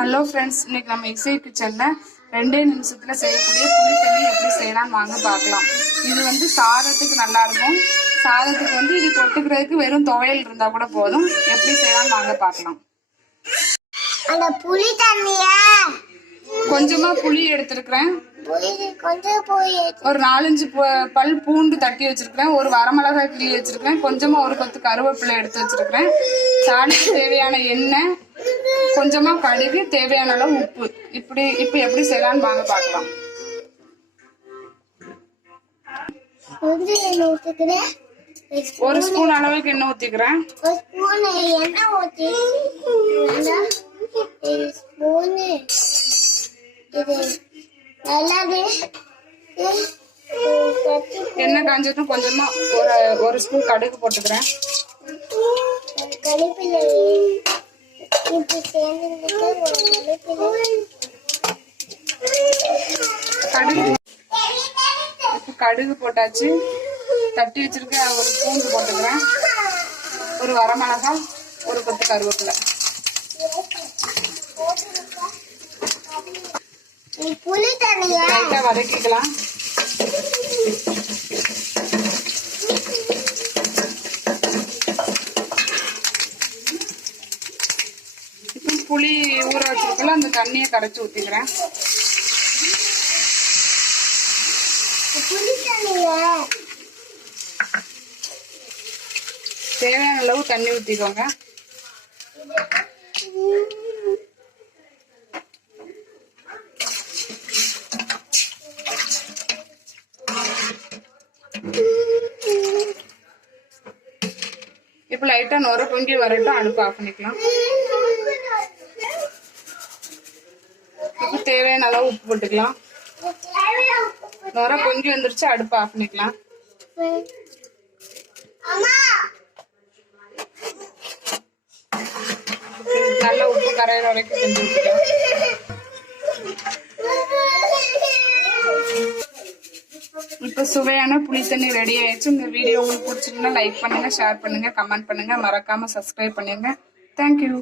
Hello friends, இன்னைக்கு நம்ம இசை கிச்சன்ல 2 நிமிஷத்துல செய்யக்கூடிய புளி தண்ணி எப்படி செய்யலாம் வாங்க பார்க்கலாம். இது வந்து சாதத்துக்கு நல்லா இருக்கும். சாதத்துக்கு வந்து இது தொட்டுக்கிறதுக்கு வெறும் துவையல் இருந்தா கூட போதும். எப்படி செய்யலாம் வாங்க பார்க்கலாம். அந்த புளி தண்ணிய கொஞ்சமா புளி எடுத்திருக்கிறேன். ஒரு 4-5 பல் பூண்டு தட்டி வச்சிருக்கிறேன். ஒரு வரமிளகாய் கிள்ளி வச்சிருக்கிறேன். கொஞ்சமா ஒரு கொத்து கருவேப்பிலை எடுத்து வச்சிருக்கிறேன். சாணிக்கு தேவையான எண்ணெய், கொஞ்சமா கடுகு, தேவையான அளவு உப்பு. இப்ப எப்படி செய்யலாம்னு வாங்க பார்க்கலாம். ஒரு ஸ்பூன் அளவுக்கு எண்ணெய் ஊத்திக்கிறேன். எண்ணெய் காஞ்சதும் கொஞ்சமா ஒரு ஸ்பூன் கடுகு போட்டுக்கிறேன். கடுகு போட்டாச்சு. தட்டி வச்சிருக்க ஒரு பூண்டு போட்டுக்கிறேன். ஒரு வரமிளகாய், ஒரு கொத்து கருவேப்பிலை. லைட்டா வதக்கிக்கலாம். இப்போ புளி ஊற வச்சிருக்கல, அந்த தண்ணியை கரைச்சி ஊத்திக்கிறேன். தேவையான அளவு தண்ணி ஊத்திக்கோங்க. இப்ப லைட்டா நொர பொங்கி வரட்டும், அடுப்பு ஆஃப் பண்ணிக்கலாம். இப்ப தேவையான அளவு உப்பு போட்டுக்கலாம். நொர பொங்கி வந்துருச்சு, அடுப்பு ஆஃப் பண்ணிக்கலாம். நல்ல உப்பு கரையிற வரைக்கும் செஞ்சு விட்டுக்கலாம். இப்ப சுவையான புளி தண்ணி ரெடி ஆயிடுச்சு. இந்த வீடியோ உங்களுக்கு பிடிச்சிருந்தா லைக் பண்ணுங்க, ஷேர் பண்ணுங்க, கமெண்ட் பண்ணுங்க, மறக்காம சப்ஸ்கிரைப் பண்ணுங்க. தேங்க்யூ.